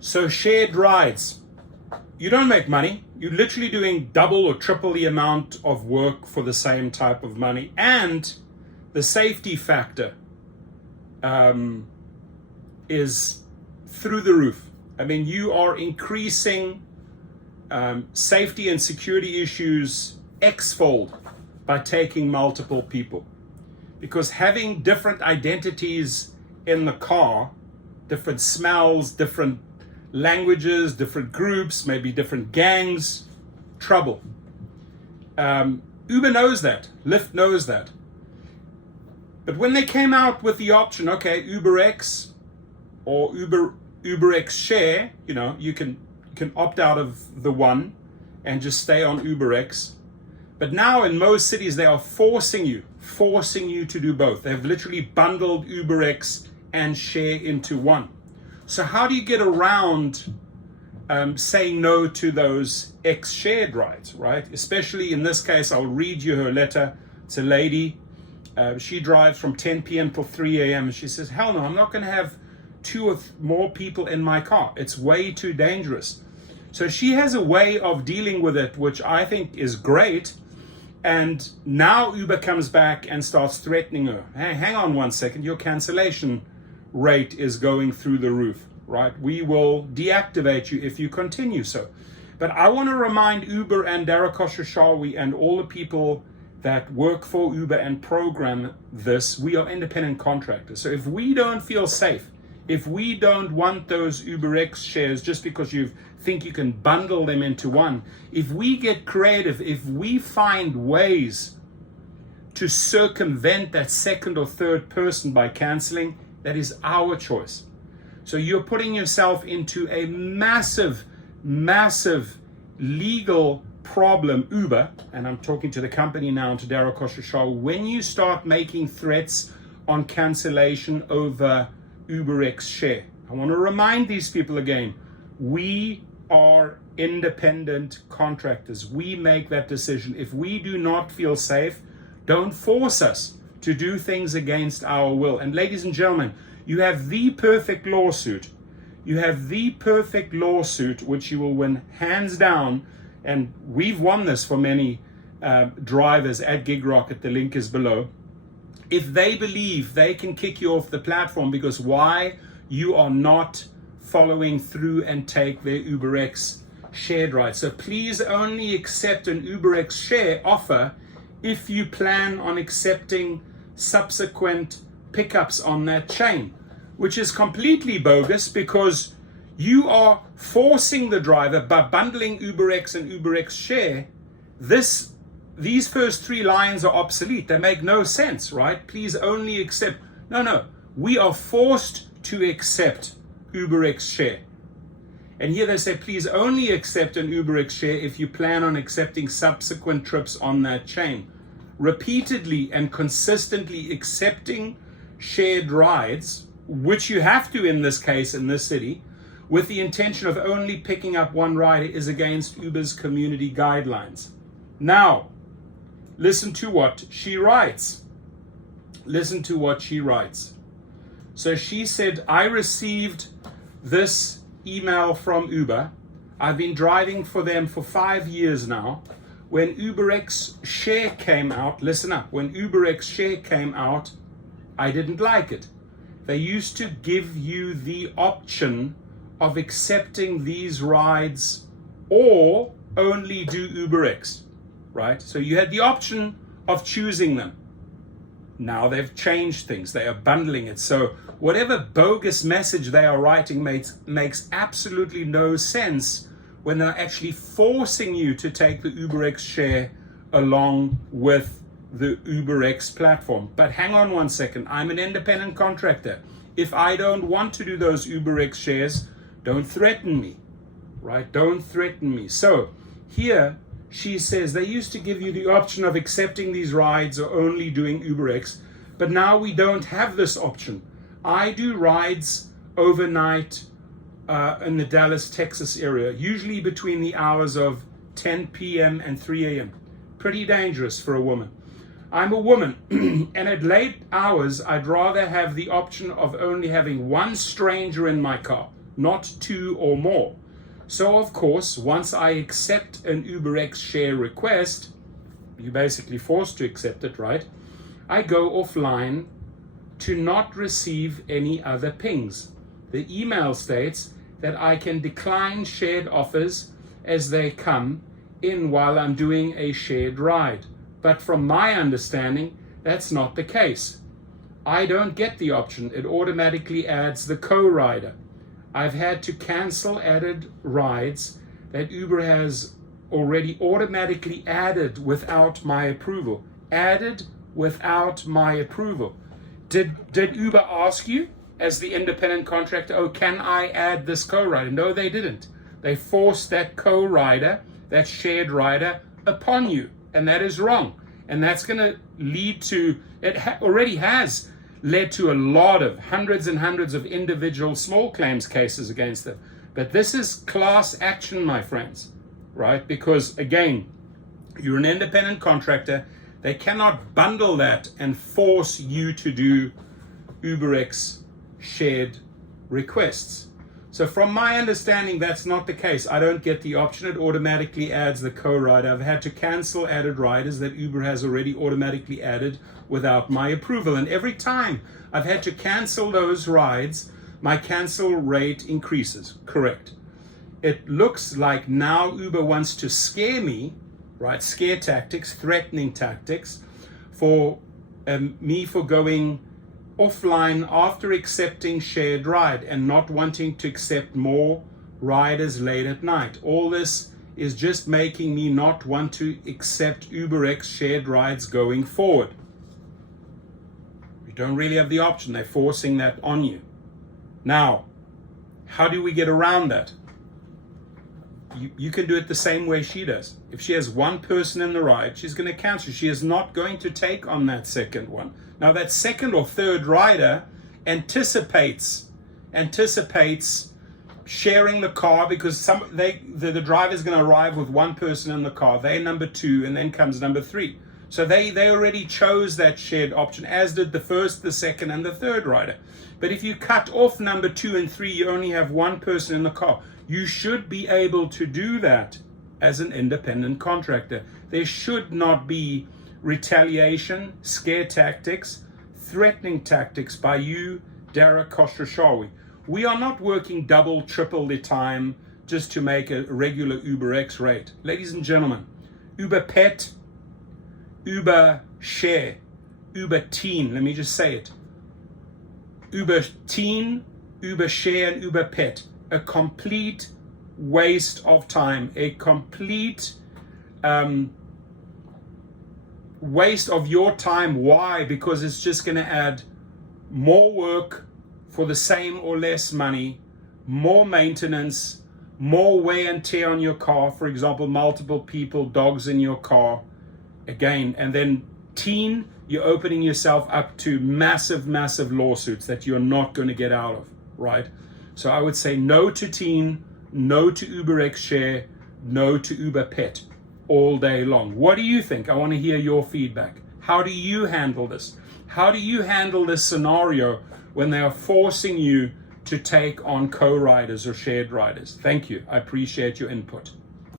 So shared rides, you don't make money. You're literally doing double or triple the amount of work for the same type of money. And the safety factor is through the roof. I mean, you are increasing safety and security issues x-fold by taking multiple people. Because having different identities in the car, different smells, different languages, different groups, maybe different gangs, trouble. Uber knows that, Lyft knows that. But when they came out with the option, okay, UberX or UberX Share, you can opt out of the one and just stay on UberX. But now in most cities, they are forcing you to do both. They've literally bundled UberX and Share into one. So how do you get around saying no to those X shared rides, right? Especially in this case, I'll read you her letter. It's a lady. She drives from 10 p.m. till 3 a.m. And she says, hell no, I'm not going to have two or more people in my car. It's way too dangerous. So she has a way of dealing with it, which I think is great. And now Uber comes back and starts threatening her. Hey, hang on one second, your cancellation rate is going through the roof, right? We will deactivate you if you continue so. But I want to remind Uber and Darakosha Shawi and all the people that work for Uber and program this, we are independent contractors. So if we don't feel safe, if we don't want those UberX shares just because you think you can bundle them into one, if we get creative, if we find ways to circumvent that second or third person by canceling, that is our choice. So you're putting yourself into a massive, massive legal problem, Uber, and I'm talking to the company now, to Darakosha Shah, when you start making threats on cancellation over UberX Share. I want to remind these people again, we are independent contractors. We make that decision. If we do not feel safe, don't force us to do things against our will. And ladies and gentlemen, you have the perfect lawsuit. You have the perfect lawsuit, which you will win hands down. And we've won this for many drivers at Gig Rocket. The link is below. If they believe they can kick you off the platform because why? You are not following through and take their UberX shared ride. So please only accept an UberX share offer if you plan on accepting subsequent pickups on that chain, which is completely bogus because you are forcing the driver by bundling UberX and UberX Share. These first three lines are obsolete. They make no sense, right? Please only accept. No. We are forced to accept UberX Share. And here they say, please only accept an UberX Share if you plan on accepting subsequent trips on that chain. Repeatedly and consistently accepting shared rides, which you have to in this case, in this city, with the intention of only picking up one rider is against Uber's community guidelines. Now, listen to what she writes. Listen to what she writes. So she said, I received this email from Uber. I've been driving for them for 5 years now. When UberX Share came out, listen up, when UberX Share came out, I didn't like it. They used to give you the option of accepting these rides or only do UberX, right? So you had the option of choosing them. Now they've changed things. They are bundling it. So whatever bogus message they are writing makes absolutely no sense when they're actually forcing you to take the UberX Share along with the UberX platform. But hang on one second. I'm an independent contractor. If I don't want to do those UberX shares, don't threaten me, right? Don't threaten me. So here she says they used to give you the option of accepting these rides or only doing UberX, but now we don't have this option. I do rides overnight in the Dallas, Texas area, usually between the hours of 10 p.m. and 3 a.m. Pretty dangerous for a woman. I'm a woman, and at late hours, I'd rather have the option of only having one stranger in my car. not 2 or more. So of course, once I accept an UberX share request, you're basically forced to accept it, right? I go offline to not receive any other pings. The email states that I can decline shared offers as they come in while I'm doing a shared ride. But from my understanding, that's not the case. I don't get the option. It automatically adds the co-rider. I've had to cancel added rides that Uber has already automatically added without my approval. Added without my approval. Did Uber ask you as the independent contractor, oh, can I add this co-rider? No, they didn't. They forced that co-rider, that shared rider, upon you. And that is wrong. And that's going to lead to, already has led to a lot of hundreds and hundreds of individual small claims cases against them. But this is class action, my friends, right? Because again, you're an independent contractor. They cannot bundle that and force you to do UberX shared requests. So from my understanding, that's not the case. I don't get the option. It automatically adds the co-rider. I've had to cancel added riders that Uber has already automatically added without my approval. And every time I've had to cancel those rides, my cancel rate increases. Correct. It looks like now Uber wants to scare me, right? Scare tactics, threatening tactics for me for going offline after accepting shared ride and not wanting to accept more riders late at night. All this is just making me not want to accept UberX shared rides going forward. You don't really have the option. They're forcing that on you. Now, how do we get around that? You can do it the same way she does. If she has one person in the ride, she's going to cancel. She is not going to take on that second one. Now that second or third rider anticipates sharing the car because the driver is going to arrive with one person in the car. They're number 2, and then comes number 3. So they already chose that shared option, as did the first, the second, and the third rider. But if you cut off number 2 and 3, you only have one person in the car. You should be able to do that as an independent contractor. There should not be retaliation, scare tactics, threatening tactics by you, Dara Khosrowshahi. We are not working double, triple the time just to make a regular UberX rate. Ladies and gentlemen, Uber Pet, Uber Share, Uber Teen, let me just say it. Uber Teen, Uber Share, and Uber Pet. A complete waste of time, a complete waste of your time. Why? Because it's just going to add more work for the same or less money, more maintenance, more wear and tear on your car. For example, multiple people, dogs in your car. Again, and then Teen, you're opening yourself up to massive, massive lawsuits that you're not going to get out of, right? So I would say no to Teen, no to UberX Share, no to Uber Pet all day long. What do you think? I want to hear your feedback. How do you handle this? How do you handle this scenario when they are forcing you to take on co-riders or shared riders? Thank you. I appreciate your input.